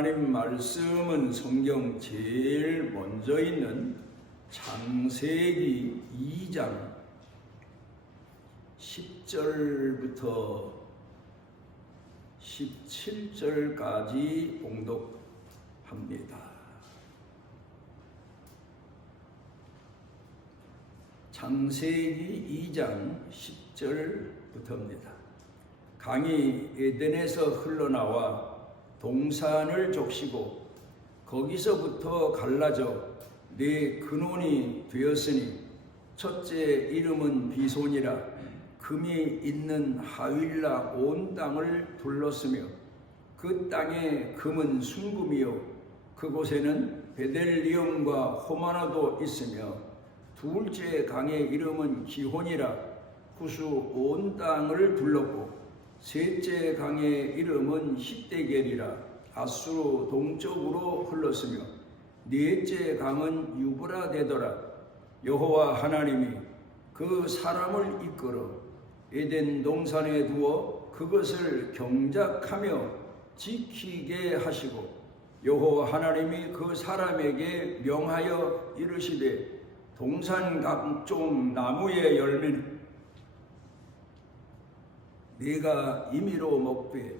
하나님 말씀은 성경 제일 먼저 있는 창세기 2장 10절부터 17절까지 봉독합니다. 창세기 2장 10절부터입니다. 강이 에덴에서 흘러나와 동산을 족시고 거기서부터 갈라져 네 근원이 되었으니 첫째 이름은 비손이라 금이 있는 하윌라 온 땅을 둘렀으며 그 땅에 금은 순금이요 그곳에는 베델리엄과 호마노도 있으며 둘째 강의 이름은 기혼이라 후수 온 땅을 둘렀고 셋째 강의 이름은 히데겔이라 아수르 동쪽으로 흘렀으며 넷째 강은 유브라데더라. 여호와 하나님이 그 사람을 이끌어 에덴 동산에 두어 그것을 경작하며 지키게 하시고 여호와 하나님이 그 사람에게 명하여 이르시되 동산 각종 나무의 열매는 네가 임의로 먹되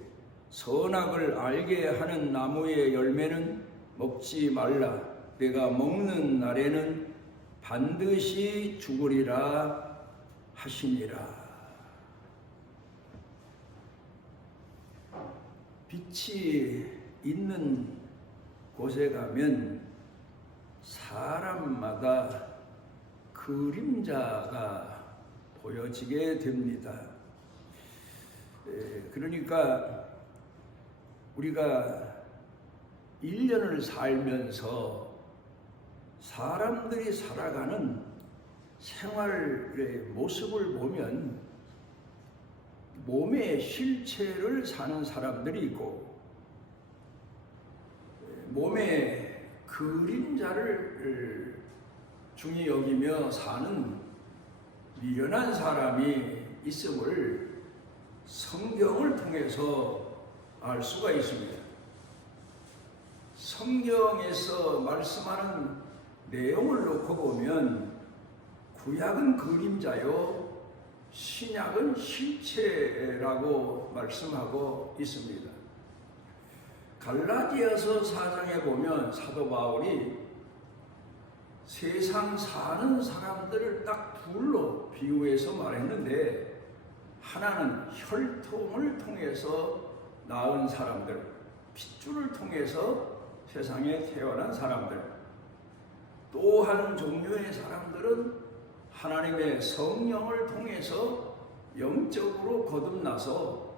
선악을 알게 하는 나무의 열매는 먹지 말라. 내가 먹는 날에는 반드시 죽으리라 하시니라. 빛이 있는 곳에 가면 사람마다 그림자가 보여지게 됩니다. 그러니까 우리가 1년을 살면서 사람들이 살아가는 생활의 모습을 보면 몸의 실체를 사는 사람들이 있고 몸의 그림자를 중히 여기며 사는 미련한 사람이 있음을 성경을 통해서 알 수가 있습니다. 성경에서 말씀하는 내용을 놓고 보면 구약은 그림자요 신약은 실체라고 말씀하고 있습니다. 갈라디아서 4장에 보면 사도 바울이 세상 사는 사람들을 딱 둘로 비유해서 말했는데 하나는 혈통을 통해서 낳은 사람들, 핏줄을 통해서 세상에 태어난 사람들, 또 한 종류의 사람들은 하나님의 성령을 통해서 영적으로 거듭나서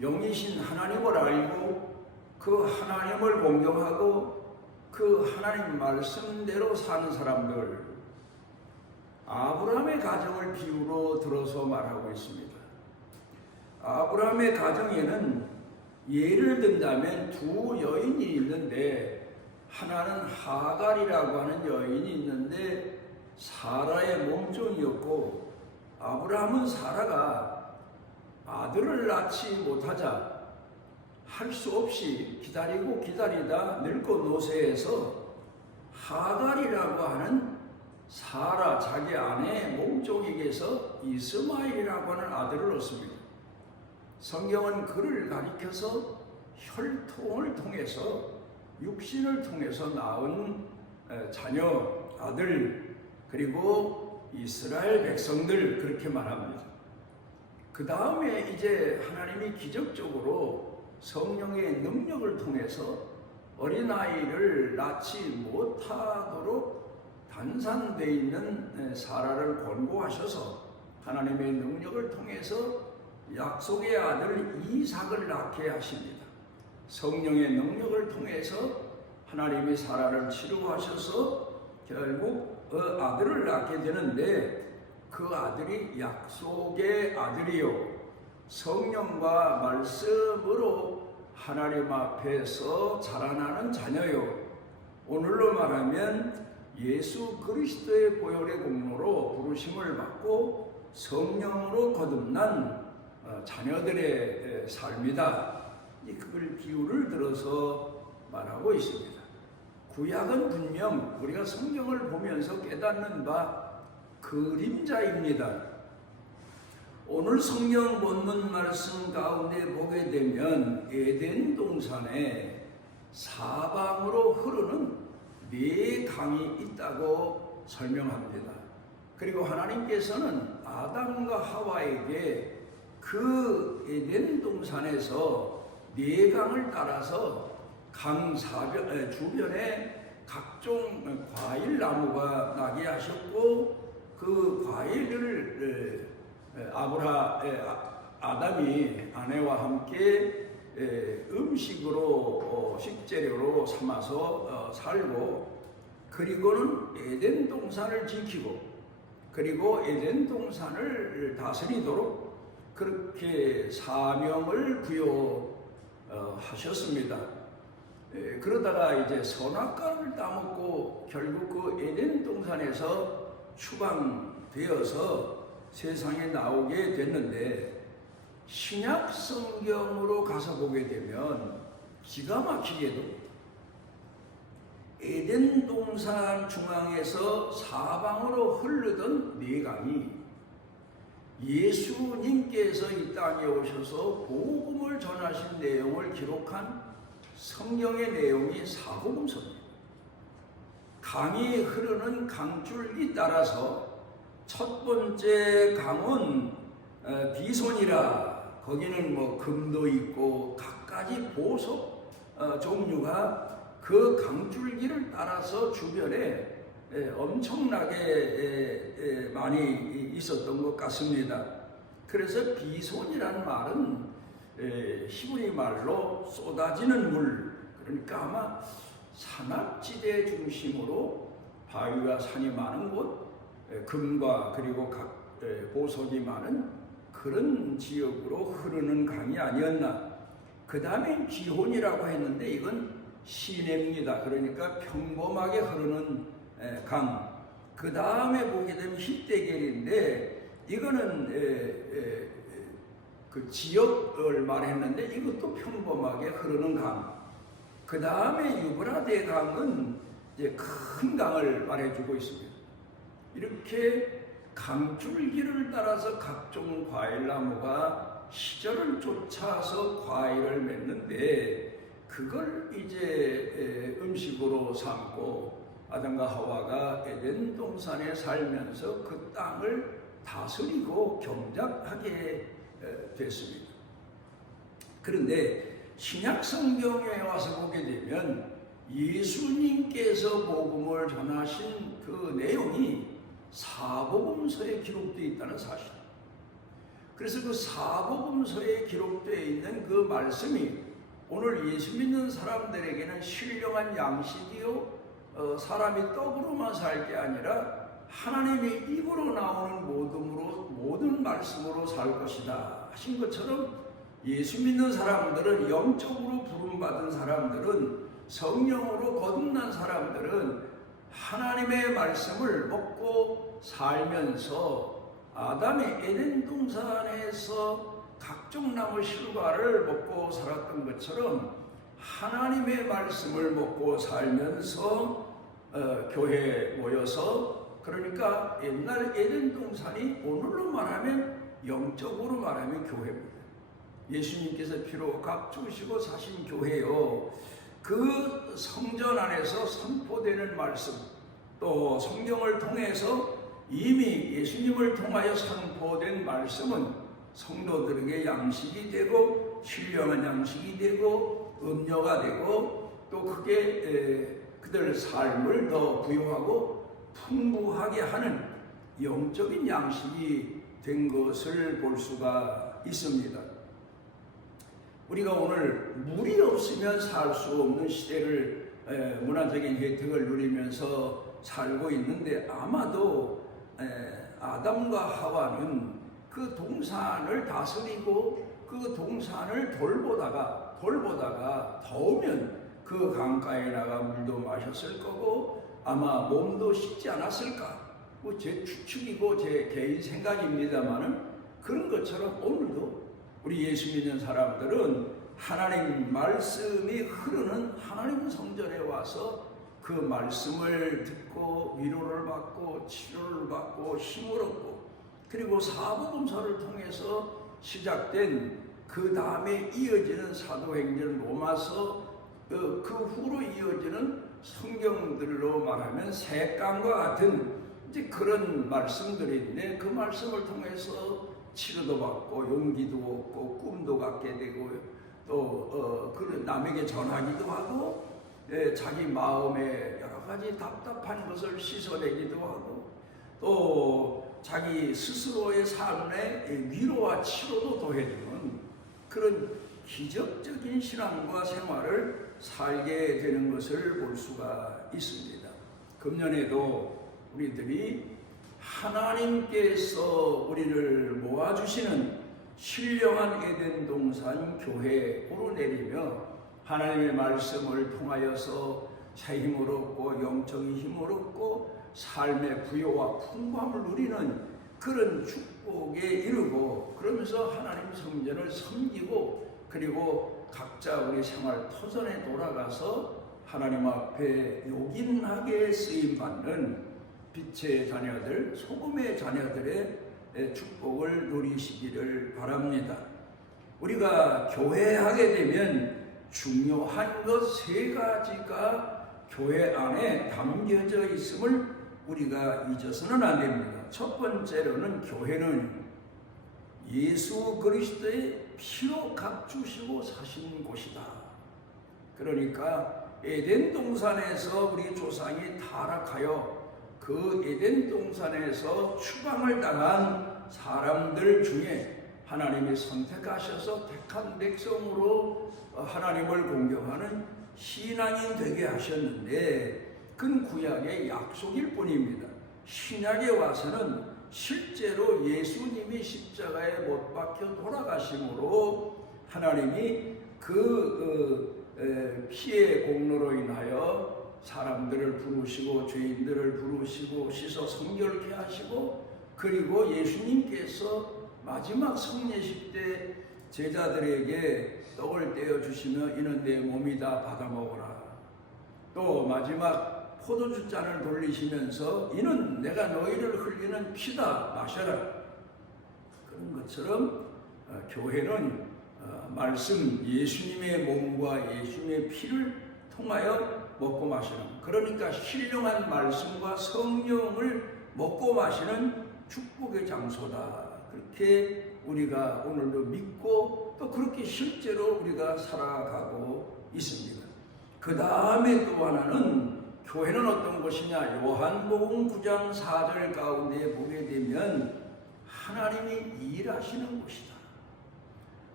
영이신 하나님을 알고 그 하나님을 공경하고 그 하나님 말씀대로 사는 사람들, 아브라함의 가정을 비유로 들어서 말하고 있습니다. 아브라함의 가정에는 예를 든다면 두 여인이 있는데 하나는 하갈이라고 하는 여인이 있는데 사라의 몸종이었고 아브라함은 사라가 아들을 낳지 못하자 할 수 없이 기다리고 기다리다 늙고 노쇠해서 하갈이라고 하는 사라 자기 아내의 몸종에게서 이스마엘이라고 하는 아들을 얻습니다. 성경은 그를 가리켜서 혈통을 통해서 육신을 통해서 낳은 자녀, 아들, 그리고 이스라엘 백성들 그렇게 말합니다. 그 다음에 이제 하나님이 기적적으로 성령의 능력을 통해서 어린아이를 낳지 못하도록 단산되어 있는 사라를 권고하셔서 하나님의 능력을 통해서 약속의 아들 이삭을 낳게 하십니다. 성령의 능력을 통해서 하나님이 사라를 치료하셔서 결국 그 아들을 낳게 되는데 그 아들이 약속의 아들이요 성령과 말씀으로 하나님 앞에서 자라나는 자녀요 오늘로 말하면 예수 그리스도의 보혈의 공로로 부르심을 받고 성령으로 거듭난 자녀들의 삶이다. 그걸 비유를 들어서 말하고 있습니다. 구약은 분명 우리가 성경을 보면서 깨닫는 바 그림자입니다. 오늘 성경 본문 말씀 가운데 보게 되면 에덴 동산에 사방으로 흐르는 네 강이 있다고 설명합니다. 그리고 하나님께서는 아담과 하와에게 그 에덴 동산에서 네 강을 따라서 강 주변에 각종 과일 나무가 나게 하셨고, 그 과일을 아담이 아내와 함께 음식으로 식재료로 삼아서 살고, 그리고는 에덴 동산을 지키고, 그리고 에덴 동산을 다스리도록 그렇게 사명을 부여하셨습니다. 그러다가 이제 선악과를 따먹고 결국 그 에덴 동산에서 추방되어서 세상에 나오게 됐는데, 신약 성경으로 가서 보게 되면 기가 막히게도 에덴 동산 중앙에서 사방으로 흐르던 네 강이 예수님께서 이 땅에 오셔서 복음을 전하신 내용을 기록한 성경의 내용이 사복음서입니다. 강이 흐르는 강줄기 따라서 첫 번째 강은 비손이라, 거기는 뭐 금도 있고 갖가지 보석 종류가 그 강줄기를 따라서 주변에 엄청나게 많이 있었던 것 같습니다. 그래서 비손이라는 말은 히브리 말로 쏟아지는 물, 그러니까 아마 산악지대 중심으로 바위와 산이 많은 곳, 금과 그리고 각 보석이 많은 그런 지역으로 흐르는 강이 아니었나. 그 다음에 기혼이라고 했는데 이건 시내입니다. 그러니까 평범하게 흐르는 강. 그 다음에 보게 되면 히데겔인데 이거는 그 지역을 말했는데 이것도 평범하게 흐르는 강. 그 다음에 유브라데 강은 이제 큰 강을 말해주고 있습니다. 이렇게 강줄기를 따라서 각종 과일나무가 시절을 쫓아서 과일을 맺는데, 그걸 이제 음식으로 삼고 아담과 하와가 에덴 동산에 살면서 그 땅을 다스리고 경작하게 됐습니다. 그런데 신약 성경에 와서 보게 되면 예수님께서 복음을 전하신 그 내용이 사복음서에 기록되어 있다는 사실. 그래서 그 사복음서에 기록되어 있는 그 말씀이 오늘 예수 믿는 사람들에게는 신령한 양식이요, 사람이 떡으로만 살 게 아니라 하나님의 입으로 나오는 모든 말씀으로 살 것이다 하신 것처럼, 예수 믿는 사람들은, 영적으로 부름받은 사람들은, 성령으로 거듭난 사람들은 하나님의 말씀을 먹고 살면서 아담의 에덴 동산에서 각종 나무 실과를 먹고 살았던 것처럼 하나님의 말씀을 먹고 살면서 교회에 모여서, 그러니까 옛날 에덴 동산이 오늘로 말하면, 영적으로 말하면 교회입니다. 예수님께서 피로 값주시고 사신 교회요, 그 성전 안에서 선포되는 말씀, 또 성경을 통해서 이미 예수님을 통하여 선포된 말씀은 성도들에게 양식이 되고 신령한 양식이 되고 음료가 되고, 또 그게 그들 삶을 더 부유하고 풍부하게 하는 영적인 양식이 된 것을 볼 수가 있습니다. 우리가 오늘 물이 없으면 살 수 없는 시대를 문화적인 혜택을 누리면서 살고 있는데, 아마도 아담과 하와는 그 동산을 다스리고 그 동산을 돌보다가 더우면 그 강가에 나가 물도 마셨을 거고 아마 몸도 씻지 않았을까. 뭐 제 추측이고 제 개인 생각입니다만은, 그런 것처럼 오늘도 우리 예수 믿는 사람들은 하나님 말씀이 흐르는, 하나님 성전에 와서 그 말씀을 듣고 위로를 받고 치료를 받고 힘을 얻고, 그리고 사복음서를 통해서 시작된 그 다음에 이어지는 사도행전, 로마서, 그 후로 이어지는 성경들로 말하면 색감과 같은 이제 그런 말씀들인데, 그 말씀을 통해서 치료도 받고 용기도 얻고 꿈도 갖게 되고, 또 남에게 전하기도 하고, 자기 마음에 여러 가지 답답한 것을 씻어내기도 하고, 또 자기 스스로의 삶에 위로와 치료도 더해주는 그런 기적적인 신앙과 생활을 살게 되는 것을 볼 수가 있습니다. 금년에도 우리들이 하나님께서 우리를 모아주시는 신령한 에덴 동산 교회에 오르내리며 하나님의 말씀을 통하여서 새 힘을 얻고 영적인 힘을 얻고 삶의 부요와 풍부함을 누리는 그런 축복에 이르고, 그러면서 하나님 성전을 섬기고, 그리고 각자 우리 생활 터전에 돌아가서 하나님 앞에 요긴하게 쓰임받는 빛의 자녀들, 소금의 자녀들의 축복을 누리시기를 바랍니다. 우리가 교회하게 되면 중요한 것 세 가지가 교회 안에 담겨져 있음을 우리가 잊어서는 안 됩니다. 첫 번째로는 교회는 예수 그리스도의 피로 값주시고 사신 곳이다. 그러니까 에덴 동산에서 우리 조상이 타락하여 그 에덴 동산에서 추방을 당한 사람들 중에 하나님이 선택하셔서 택한 백성으로 하나님을 공경하는 신앙인 되게 하셨는데, 그건 구약의 약속일 뿐입니다. 신약에 와서는 실제로 예수님이 십자가에 못 박혀 돌아가심으로 하나님이 그 피의 공로로 인하여 사람들을 부르시고 죄인들을 부르시고 씻어 성결케 하시고, 그리고 예수님께서 마지막 성례식 때 제자들에게 떡을 떼어 주시며 이는 내 몸이다 받아 먹어라. 또 마지막 포도주 잔을 돌리시면서 이는 내가 너희를 흘리는 피다 마셔라. 그런 것처럼 교회는 말씀 예수님의 몸과 예수님의 피를 통하여 먹고 마시는, 그러니까 신령한 말씀과 성령을 먹고 마시는 축복의 장소다. 그렇게 우리가 오늘도 믿고 또 그렇게 실제로 우리가 살아가고 있습니다. 그 다음에 또 하나는 교회는 어떤 것이냐, 요한복음 9장 4절 가운데 보게 되면 하나님이 일하시는 곳이다.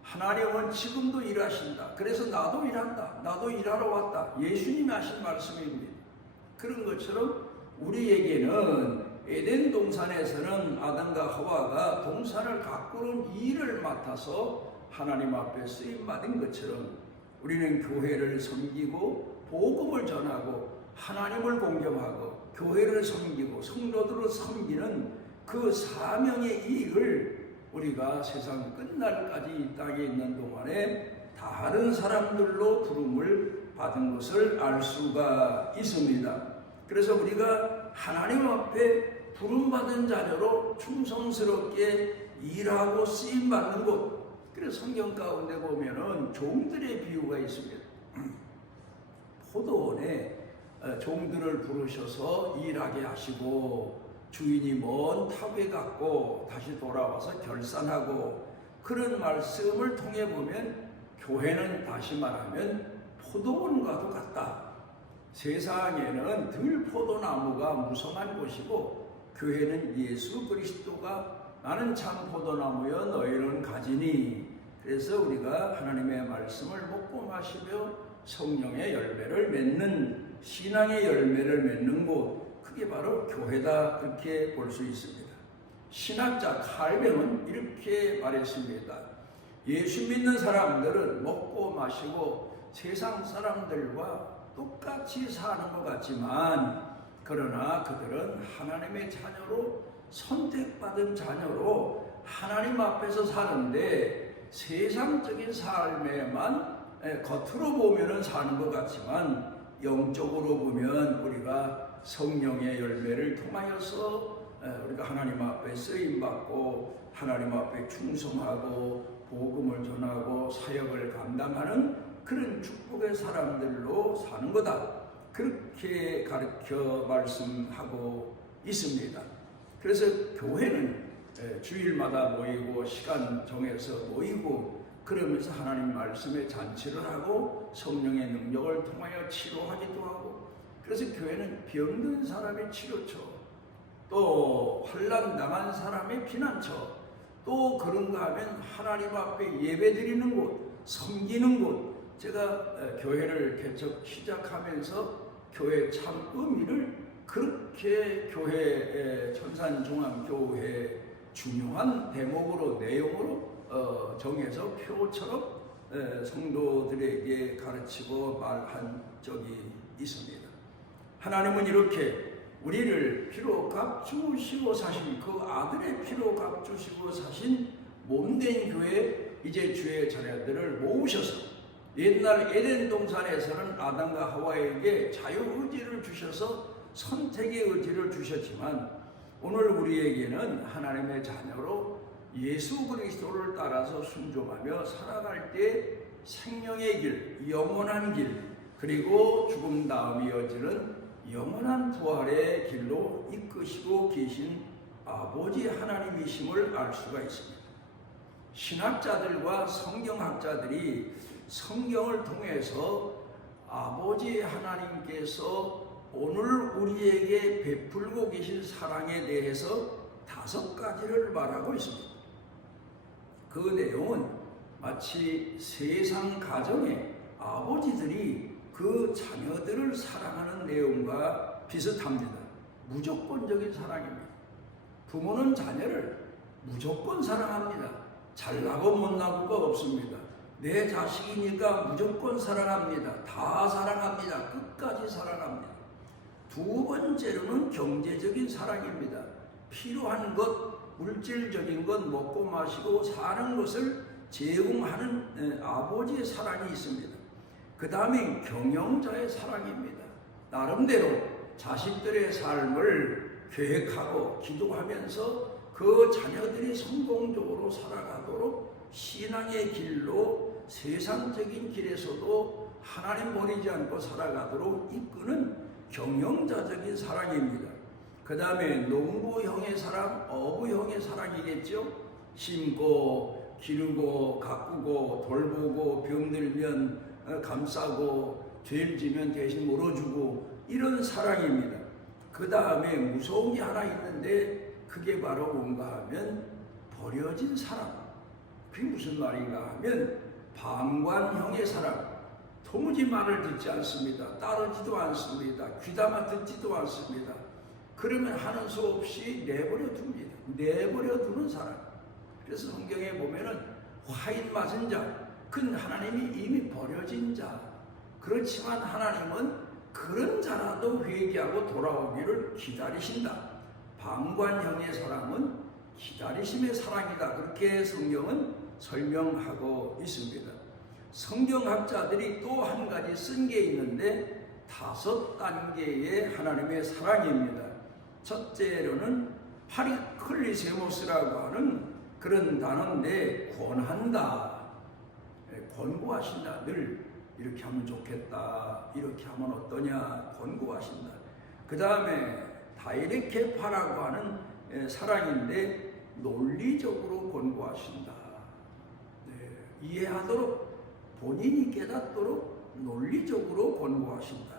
하나님은 지금도 일하신다. 그래서 나도 일한다. 나도 일하러 왔다. 예수님이 하신 말씀입니다. 그런 것처럼 우리에게는 에덴 동산에서는 아담과 하와가 동산을 가꾸는 일을 맡아서 하나님 앞에 쓰임받은 것처럼 우리는 교회를 섬기고 복음을 전하고 하나님을 공경하고 교회를 섬기고 성도들을 섬기는 그 사명의 이익을 우리가 세상 끝날까지 이 땅에 있는 동안에 다른 사람들로 부름을 받은 것을 알 수가 있습니다. 그래서 우리가 하나님 앞에 부름받은 자녀로 충성스럽게 일하고 쓰임받는 곳, 그래서 성경 가운데 보면은 종들의 비유가 있습니다. 포도원에 종들을 부르셔서 일하게 하시고 주인이 먼 타국에 갔고 다시 돌아와서 결산하고, 그런 말씀을 통해 보면 교회는 다시 말하면 포도원과도 같다. 세상에는 들포도나무가 무성한 곳이고 교회는 예수 그리스도가 나는 참 포도나무여 너희는 가지니, 그래서 우리가 하나님의 말씀을 먹고 마시며 성령의 열매를 맺는, 신앙의 열매를 맺는 곳, 그게 바로 교회다. 그렇게 볼 수 있습니다. 신학자 칼뱅은 이렇게 말했습니다. 예수 믿는 사람들은 먹고 마시고 세상 사람들과 똑같이 사는 것 같지만, 그러나 그들은 하나님의 자녀로 선택받은 자녀로 하나님 앞에서 사는데 세상적인 삶에만 겉으로 보면은 사는 것 같지만 영적으로 보면 우리가 성령의 열매를 통하여서 우리가 하나님 앞에 쓰임받고 하나님 앞에 충성하고 복음을 전하고 사역을 감당하는 그런 축복의 사람들로 사는 거다. 그렇게 가르쳐 말씀하고 있습니다. 그래서 교회는 주일마다 모이고 시간 정해서 모이고 그러면서 하나님 말씀에 잔치를 하고 성령의 능력을 통하여 치료하기도 하고, 그래서 교회는 병든 사람의 치료처, 또 환난 당한 사람의 피난처, 또 그런가 하면 하나님 앞에 예배드리는 곳, 섬기는 곳. 제가 교회를 개척 시작하면서 교회 참 의미를 그렇게 교회 천산중앙교회 중요한 대목으로 내용으로 정해서 표처럼 성도들에게 가르치고 말한 적이 있습니다. 하나님은 이렇게 우리를 피로 값주시고 사신 그 아들의 피로 값주시고 사신 몸된 교회, 이제 주의 자녀들을 모으셔서 옛날 에덴 동산에서는 아담과 하와에게 자유의지를 주셔서 선택의 의지를 주셨지만 오늘 우리에게는 하나님의 자녀로 예수 그리스도를 따라서 순종하며 살아갈 때 생명의 길, 영원한 길, 그리고 죽음 다음 이어지는 영원한 부활의 길로 이끄시고 계신 아버지 하나님이심을 알 수가 있습니다. 신학자들과 성경학자들이 성경을 통해서 아버지 하나님께서 오늘 우리에게 베풀고 계신 사랑에 대해서 5가지를 말하고 있습니다. 그 내용은 마치 세상 가정의 아버지들이 그 자녀들을 사랑하는 내용과 비슷합니다. 무조건적인 사랑입니다. 부모는 자녀를 무조건 사랑합니다. 잘나고 못나고가 없습니다. 내 자식이니까 무조건 사랑합니다. 다 사랑합니다. 끝까지 사랑합니다. 두 번째로는 경제적인 사랑입니다. 필요한 것, 물질적인 것 먹고 마시고 사는 것을 제공하는 아버지의 사랑이 있습니다. 그 다음에 경영자의 사랑입니다. 나름대로 자식들의 삶을 계획하고 기도하면서 그 자녀들이 성공적으로 살아가도록 신앙의 길로 세상적인 길에서도 하나님 버리지 않고 살아가도록 이끄는 경영자적인 사랑입니다. 그 다음에 농부형의 사랑, 어부형의 사랑이겠죠. 심고 기르고 가꾸고 돌보고 병들면 감싸고 죄를 지면 대신 물어주고 이런 사랑입니다. 그 다음에 무서운 게 하나 있는데 그게 바로 뭔가 하면 버려진 사랑. 그게 무슨 말인가 하면 방관형의 사랑. 도무지 말을 듣지 않습니다. 따르지도 않습니다. 귀담아 듣지도 않습니다. 그러면 하는 수 없이 내버려 둡니다. 내버려 두는 사람. 그래서 성경에 보면은 화인 맞은 자, 그건 하나님이 이미 버려진 자. 그렇지만 하나님은 그런 자라도 회개하고 돌아오기를 기다리신다. 방관형의 사랑은 기다리심의 사랑이다. 그렇게 성경은 설명하고 있습니다. 성경학자들이 또 한 가지 쓴 게 있는데 5단계의 하나님의 사랑입니다. 첫째로는 파리클리세모스라고 하는 그런 단어인데 권한다, 권고하신다. 늘 이렇게 하면 좋겠다, 이렇게 하면 어떠냐 권고하신다. 그 다음에 다이레케파라고 하는 사랑인데 논리적으로 권고하신다. 이해하도록 본인이 깨닫도록 논리적으로 권고하신다.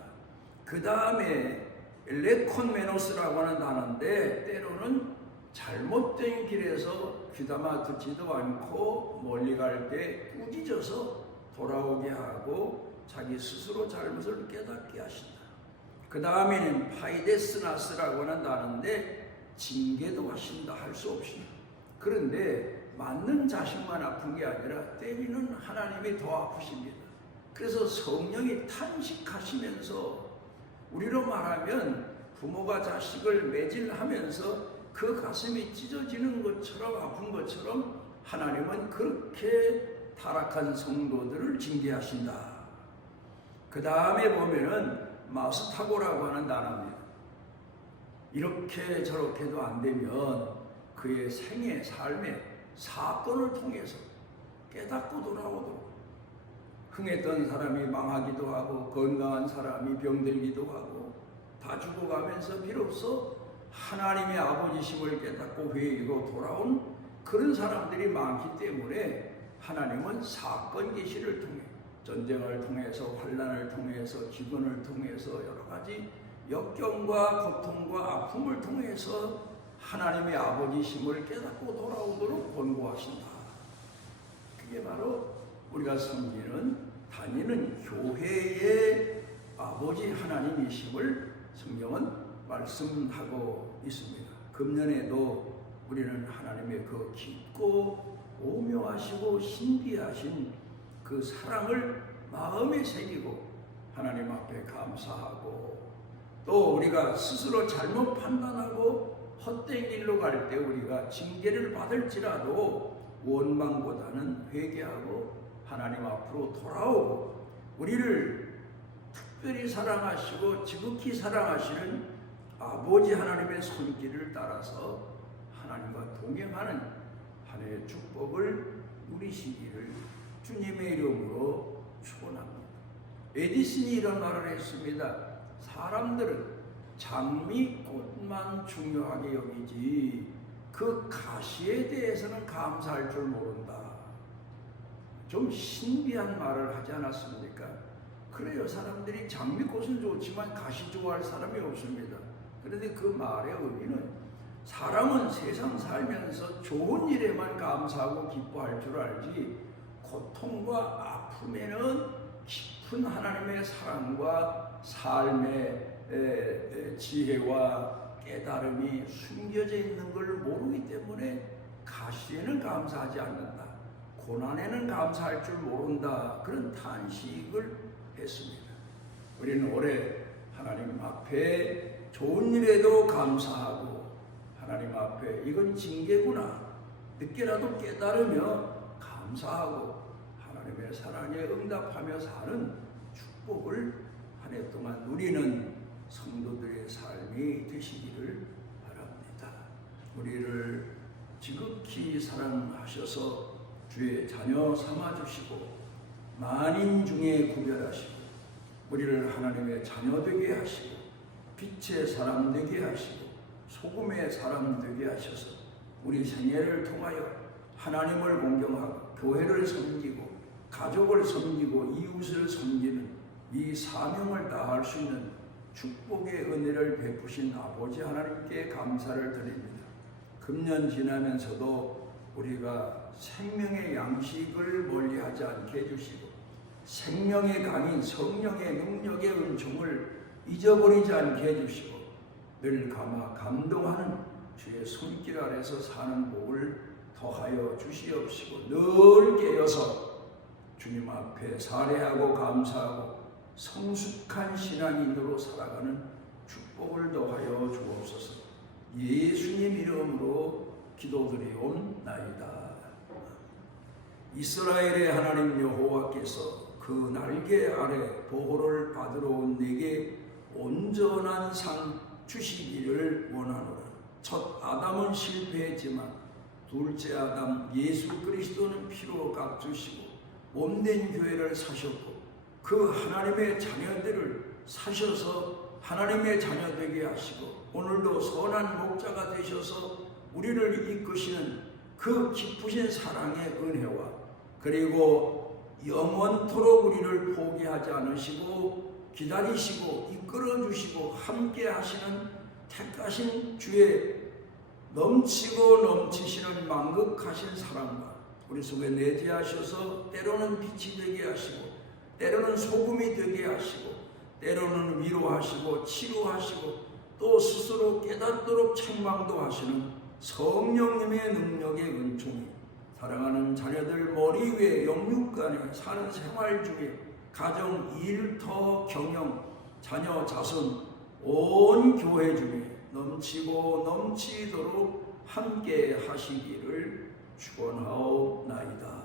그 다음에 레콘메노스라고 하는 단어인데 때로는 잘못된 길에서 귀담아 듣지도 않고 멀리 갈 때 꾸짖어서 돌아오게 하고 자기 스스로 잘못을 깨닫게 하신다. 그 다음에는 파이데스나스라고 하는 단어인데 징계도 하신다. 할 수 없이. 그런데 맞는 자식만 아픈 게 아니라 때리는 하나님이 더 아프십니다. 그래서 성령이 탄식하시면서, 우리로 말하면 부모가 자식을 매질하면서 그 가슴이 찢어지는 것처럼 아픈 것처럼 하나님은 그렇게 타락한 성도들을 징계하신다. 그 다음에 보면은 마스타고라고 하는 단어입니다. 이렇게 저렇게도 안 되면 그의 생애, 삶의 사건을 통해서 깨닫고 돌아오도록, 흥했던 사람이 망하기도 하고 건강한 사람이 병들기도 하고 다 죽어가면서 비로소 하나님의 아버지심을 깨닫고 회개로 돌아온 그런 사람들이 많기 때문에 하나님은 사건 계시를 통해, 전쟁을 통해서, 환난을 통해서, 기근을 통해서, 여러 가지 역경과 고통과 아픔을 통해서 하나님의 아버지심을 깨닫고 돌아오도록 권고하신다. 그게 바로 우리가 섬기는, 다니는 교회의 아버지 하나님이심을 성경은 말씀하고 있습니다. 금년에도 우리는 하나님의 그 깊고 오묘하시고 신비하신 그 사랑을 마음에 새기고 하나님 앞에 감사하고, 또 우리가 스스로 잘못 판단하고 헛된 길로 갈 때 우리가 징계를 받을지라도 원망보다는 회개하고 하나님 앞으로 돌아오고, 우리를 특별히 사랑하시고 지극히 사랑하시는 아버지 하나님의 손길을 따라서 하나님과 동행하는 한 해의 축복을 누리시기를 주님의 이름으로 축원합니다. 에디슨이 이런 말을 했습니다. 사람들은 장미꽃만 중요하게 여기지 그 가시에 대해서는 감사할 줄 모른다. 좀 신비한 말을 하지 않았습니까? 그래요. 사람들이 장미꽃은 좋지만 가시 좋아할 사람이 없습니다. 그런데 그 말의 의미는 사람은 세상 살면서 좋은 일에만 감사하고 기뻐할 줄 알지 고통과 아픔에는 깊은 하나님의 사랑과 삶의 지혜와 깨달음이 숨겨져 있는 걸 모르기 때문에 가시에는 감사하지 않는다. 고난에는 감사할 줄 모른다. 그런 탄식을 했습니다. 우리는 올해 하나님 앞에 좋은 일에도 감사하고 하나님 앞에 이건 징계구나 늦게라도 깨달으며 감사하고 하나님의 사랑에 응답하며 사는 축복을 한 해 동안 누리는 성도들의 삶이 되시기를 바랍니다. 우리를 지극히 사랑하셔서 주의 자녀 삼아주시고 만인 중에 구별하시고 우리를 하나님의 자녀 되게 하시고 빛의 사람 되게 하시고 소금의 사람 되게 하셔서 우리 생애를 통하여 하나님을 공경하고 교회를 섬기고 가족을 섬기고 이웃을 섬기는 이 사명을 다할 수 있는 축복의 은혜를 베푸신 아버지 하나님께 감사를 드립니다. 금년 지나면서도 우리가 생명의 양식을 멀리하지 않게 해주시고 생명의 강인 성령의 능력의 은총을 잊어버리지 않게 해주시고 늘 감동하는 주의 손길 아래서 사는 복을 더하여 주시옵시고 늘 깨어서 주님 앞에 살해하고 감사하고 성숙한 신앙인으로 살아가는 축복을 더하여 주옵소서. 예수님 이름으로 기도드리옵나이다. 이스라엘의 하나님 여호와께서 그 날개 아래 보호를 받으러 온 내게 온전한 상 주시기를 원하노라. 첫 아담은 실패했지만 둘째 아담 예수 그리스도는 피로 값주시고 몸된 교회를 사셨고 그 하나님의 자녀들을 사셔서 하나님의 자녀 되게 하시고 오늘도 선한 목자가 되셔서 우리를 이끄시는 그 깊으신 사랑의 은혜와 그리고 영원토록 우리를 포기하지 않으시고 기다리시고 이끌어 주시고 함께 하시는 택하신 주의 넘치고 넘치시는 만극하신 사랑과 우리 속에 내재하셔서 때로는 빛이 되게 하시고 때로는 소금이 되게 하시고 때로는 위로하시고 치료하시고 또 스스로 깨닫도록 책망도 하시는 성령님의 능력의 은총이 사랑하는 자녀들 머리 위에 영육간에 사는 생활 중에 가정, 일터, 경영, 자녀, 자손, 온 교회 중에 넘치고 넘치도록 함께 하시기를 축원하옵나이다.